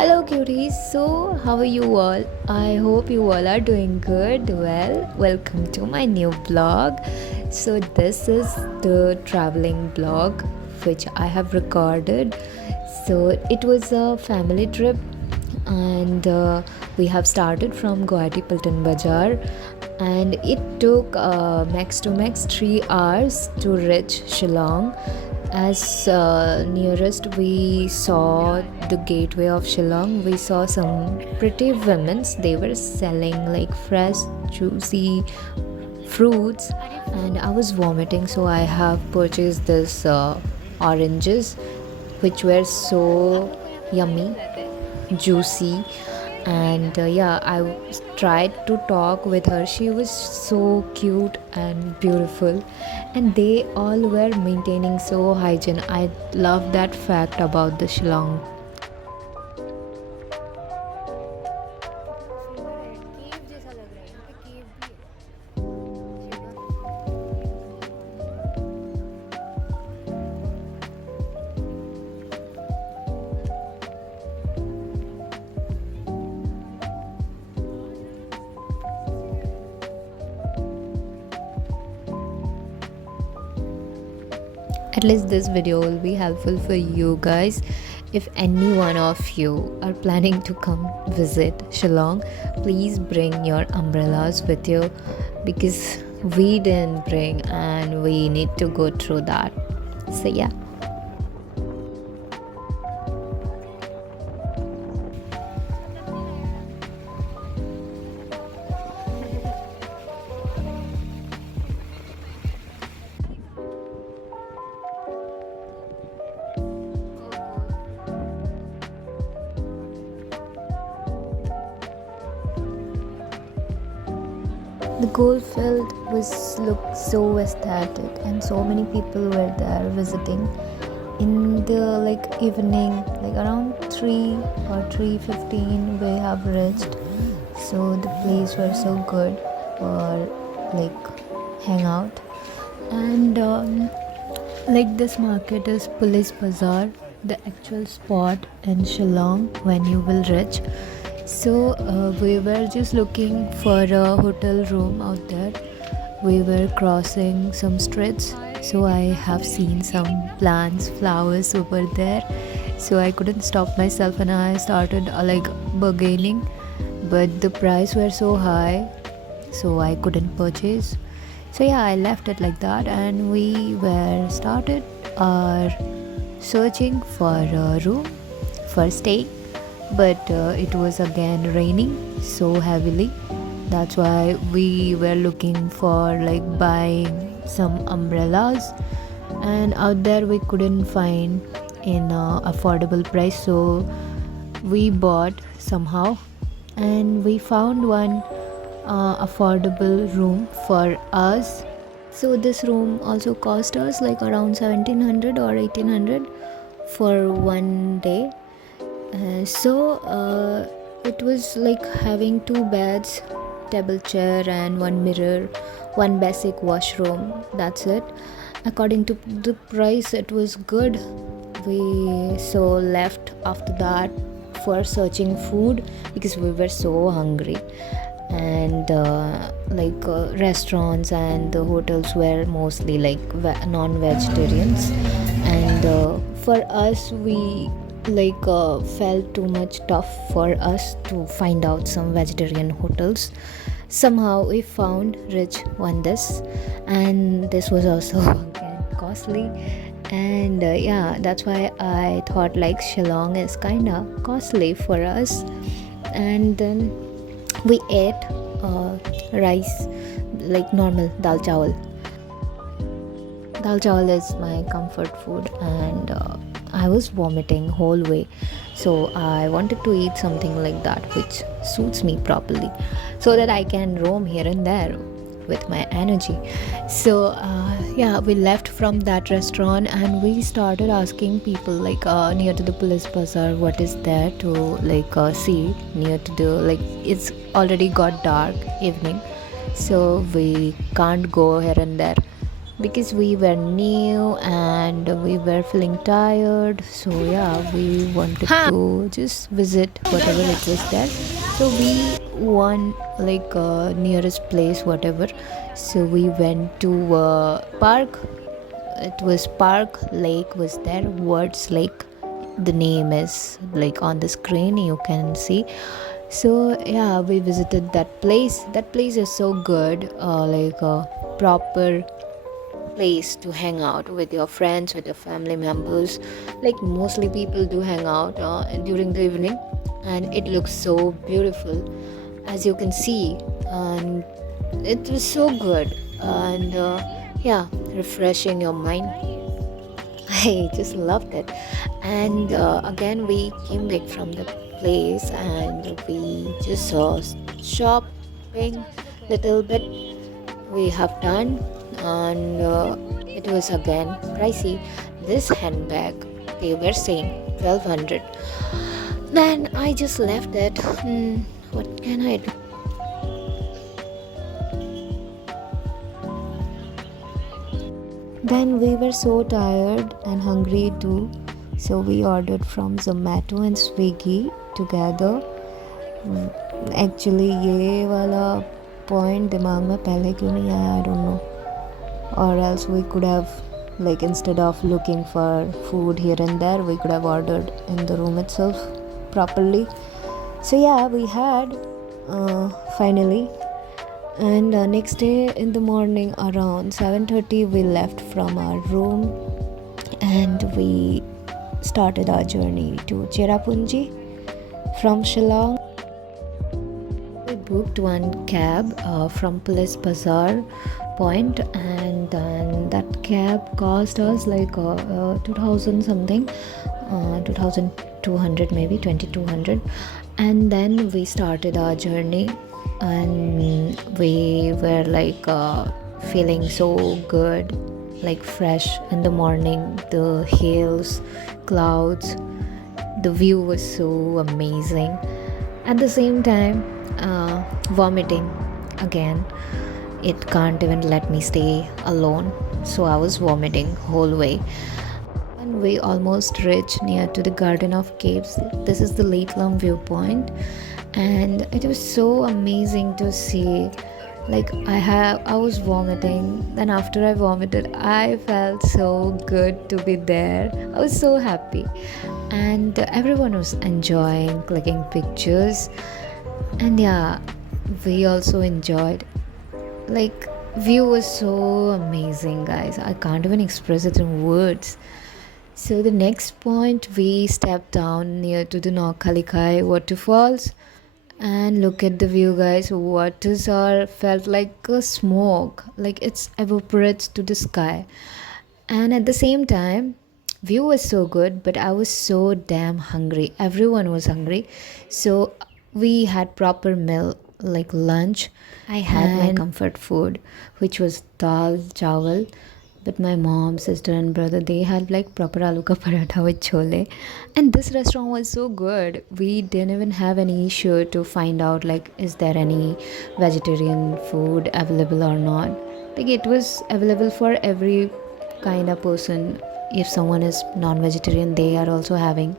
Hello cuties, so how are you all? I hope you all are doing good. Well, welcome to my new vlog. So this is the traveling vlog which I have recorded. So it was a family trip and we have started from Guwahati Pilton Bazar and it took max to max 3 hours to reach Shillong. As nearest we saw the gateway of Shillong, we saw some pretty women. They were selling like fresh, juicy fruits, and I was vomiting, so I have purchased this oranges, which were so yummy, juicy, and tried to talk with her. She was so cute and beautiful, and they all were maintaining so hygiene. I love that fact about the Shillong. At least this video will be helpful for you guys. If any one of you are planning to come visit Shillong, please bring your umbrellas with you because we didn't bring and we need to go through that. So yeah. The gold field looked so aesthetic and so many people were there visiting. In the evening, around 3 or 3:15 we have reached. So the place was so good for hangout. And this market is Police Bazar, the actual spot in Shillong when you will reach. So we were just looking for a hotel room out there. We were crossing some streets, so I have seen some plants, flowers over there. So I couldn't stop myself and I started bargaining, but the price were so high, so I couldn't purchase. So yeah, I left it like that, and we were started our searching for a room for stay. But it was again raining so heavily. That's why we were looking for buying some umbrellas, and out there we couldn't find in affordable price, so we bought somehow and we found one affordable room for us. So this room also cost us around 1700 or 1800 for one day. It was having 2 beds, table chair and 1 mirror, 1 basic washroom. That's it. According to the price, it was good. We left after that for searching food because we were so hungry, and restaurants and the hotels were mostly non-vegetarians, and for us we felt too much tough for us to find out some vegetarian hotels. Somehow we found rich one this, and this was also again costly, and that's why I thought Shillong is kinda costly for us. And then we ate rice, normal dal chawal. Dal chawal is my comfort food, and I was vomiting whole way, so I wanted to eat something like that which suits me properly, so that I can roam here and there with my energy. So we left from that restaurant and we started asking people near to the Police Bazaar what is there to see near to the it's already got dark evening, so we can't go here and there. because we were new and we were feeling tired. So yeah, we wanted to just visit whatever it was there. So we won like nearest place whatever. So we went to park. It was Park Lake was there. Words Lake, the name is like on the screen you can see. So yeah, we visited that place. That place is so good, like a proper place to hang out with your friends, with your family members. Like mostly people do hang out during the evening, and it looks so beautiful, as you can see. And it was so good, and yeah, refreshing your mind. I just loved it. And again, we came back from the place and we just saw shopping little bit we have done, and it was again pricey. This handbag they were saying 1200. Then I just left it. What can I do? Then we were so tired and hungry too, so we ordered from Zomato and Swiggy together. Actually ये वाला point दिमाग में पहले क्यों नहीं आया, I don't know. Or else we could have, like, instead of looking for food here and there, we could have ordered in the room itself properly. So yeah, we had finally. And next day in the morning around 7:30 we left from our room and we started our journey to Cherrapunji from Shillong. We booked one cab from Police Bazar point, and then that cab cost us like 2000 something, 2200 maybe 2200. And then we started our journey, and we were like feeling so good, like fresh in the morning. The hills, clouds, the view was so amazing. At the same time, vomiting again. It can't even let me stay alone, so I was vomiting whole way. And we almost reached near to the Garden of Caves. This is the Late Lum viewpoint, and it was so amazing to see. Like I was vomiting, then after I vomited I felt so good to be there. I was so happy, and everyone was enjoying clicking pictures. And yeah, we also enjoyed. Like, view was so amazing, guys. I can't even express it in words. So the next point, we stepped down near to the Nokkalikai waterfalls, and look at the view, guys. Waters are felt like a smoke, like it's evaporates to the sky. And at the same time, view was so good, but I was so damn hungry. Everyone was hungry, so we had proper meal like lunch. I had my comfort food, which was dal chawal, but my mom, sister and brother, they had like proper aloo ka paratha with chole. And this restaurant was so good, we didn't even have any issue to find out like is there any vegetarian food available or not. Like it was available for every kind of person. If someone is non-vegetarian, they are also having.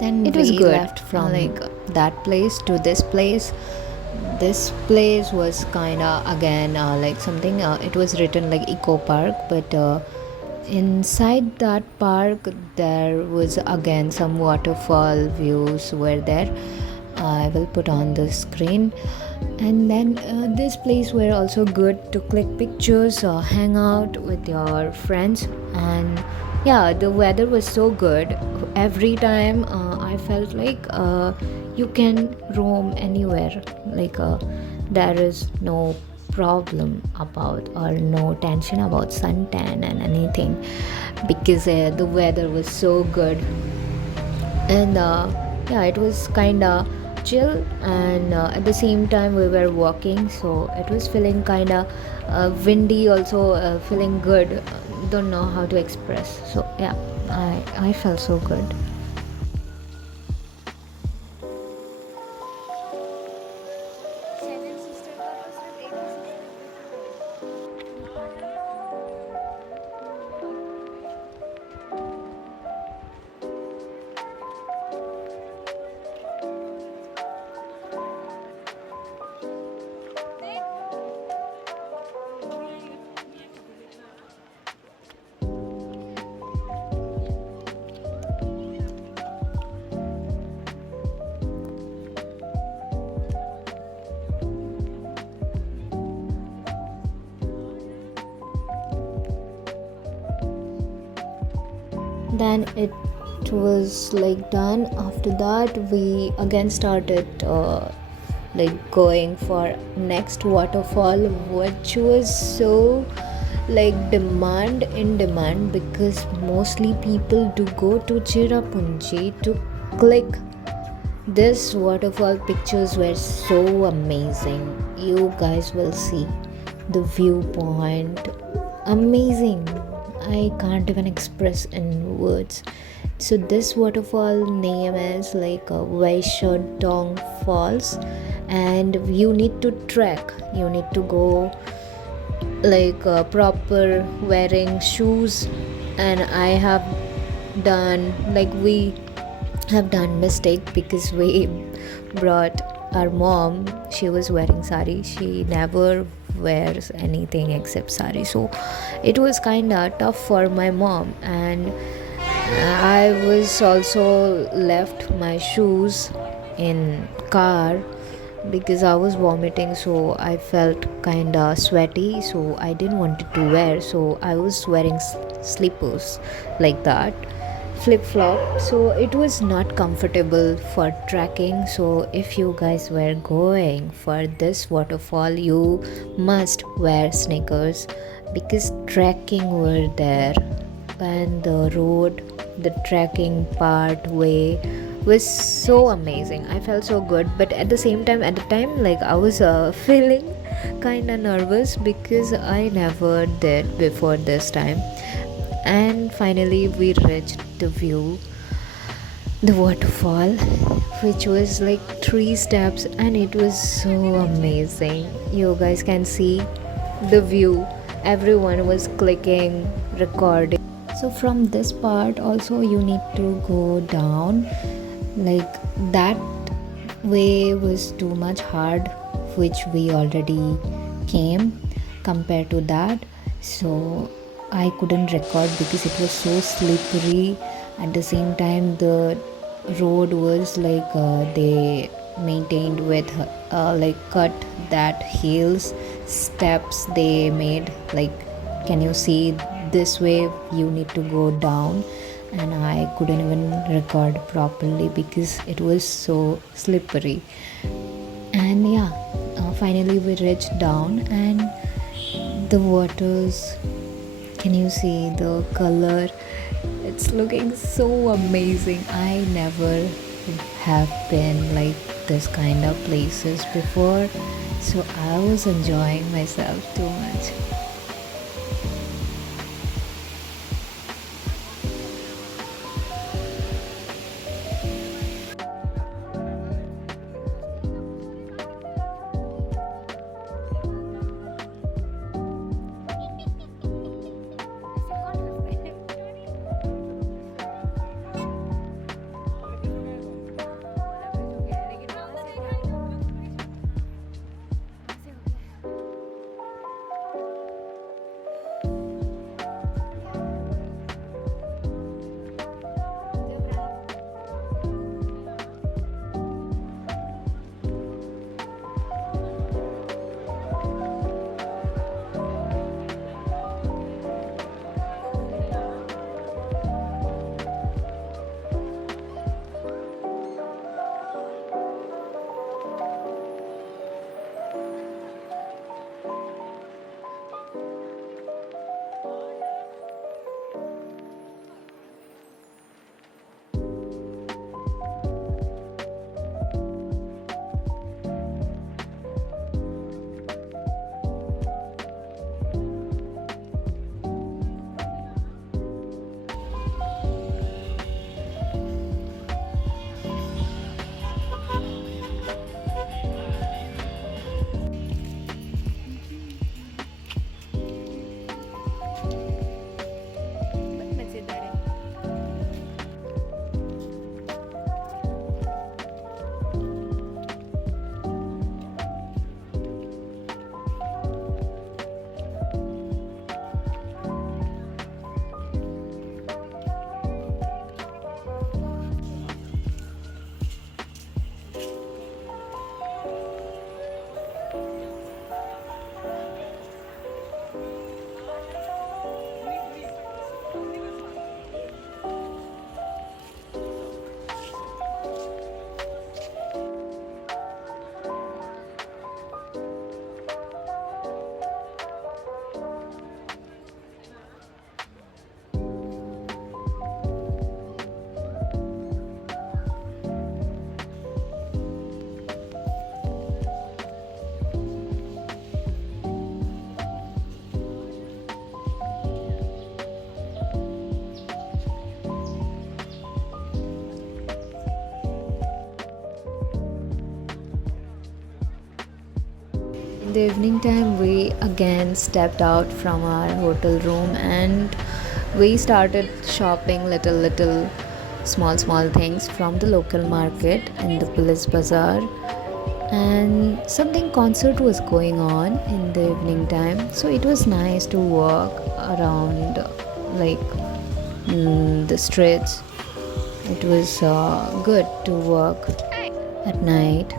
Then it was good. Left from like that place to this place. This place was kind of again like something, it was written like eco park, but inside that park there was again some waterfall views were there. I will put on the screen. And then this place were also good to click pictures or hang out with your friends. And yeah, the weather was so good. Every time I felt like you can roam anywhere, like there is no problem about or no tension about suntan and anything, because the weather was so good. And yeah, it was kind of chill, and at the same time we were walking, so it was feeling kind of windy also, feeling good. Don't know how to express. So yeah, I felt so good. then it was like done. After that we again started like going for next waterfall, which was so like demand in demand, because mostly people do go to Cherrapunji to click this waterfall. Pictures were so amazing. You guys will see the viewpoint, amazing. I can't even express in words. So this waterfall name is like Sawdong Falls, and you need to trek. You need to go like proper wearing shoes, and I have done like we have done mistake because we brought our mom. She was wearing sari. She never wears anything except sari, so it was kind of tough for my mom. And I was also left my shoes in car because I was vomiting, so I felt kind of sweaty, so I didn't want it to wear, so I was wearing slippers like that, flip flop, so it was not comfortable for trekking. So if you guys were going for this waterfall, you must wear sneakers, because trekking were there, and the road, the trekking part way was so amazing. I felt so good, but at the same time, at the time, like I was feeling kind of nervous because I never did before this time. And finally we reached the waterfall, which was like 3 steps, and it was so amazing. You guys can see the view. Everyone was clicking, recording. So from this part also you need to go down. Like that way was too much hard, which we already came compared to that. So I couldn't record because it was so slippery. At the same time, the road was like they maintained with like cut that hills steps they made. Like, can you see, this way you need to go down, and I couldn't even record properly because it was so slippery. And yeah, finally we reached down, and the waters, can you see the color? It's looking so amazing. I never have been like this kind of places before, so I was enjoying myself too much. In the evening time, we again stepped out from our hotel room and we started shopping little small things from the local market in the police bazaar. And something concert was going on in the evening time, so it was nice to walk around like the streets. It was good to walk at night.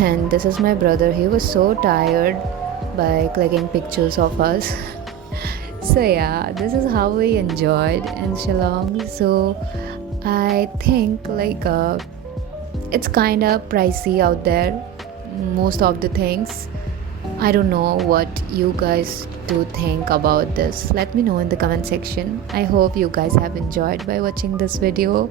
And this is my brother. He was so tired by clicking pictures of us. So yeah, this is how we enjoyed in Shillong. So I think it's kind of pricey out there, most of the things. I don't know what you guys do think about this. Let me know in the comment section. I hope you guys have enjoyed by watching this video.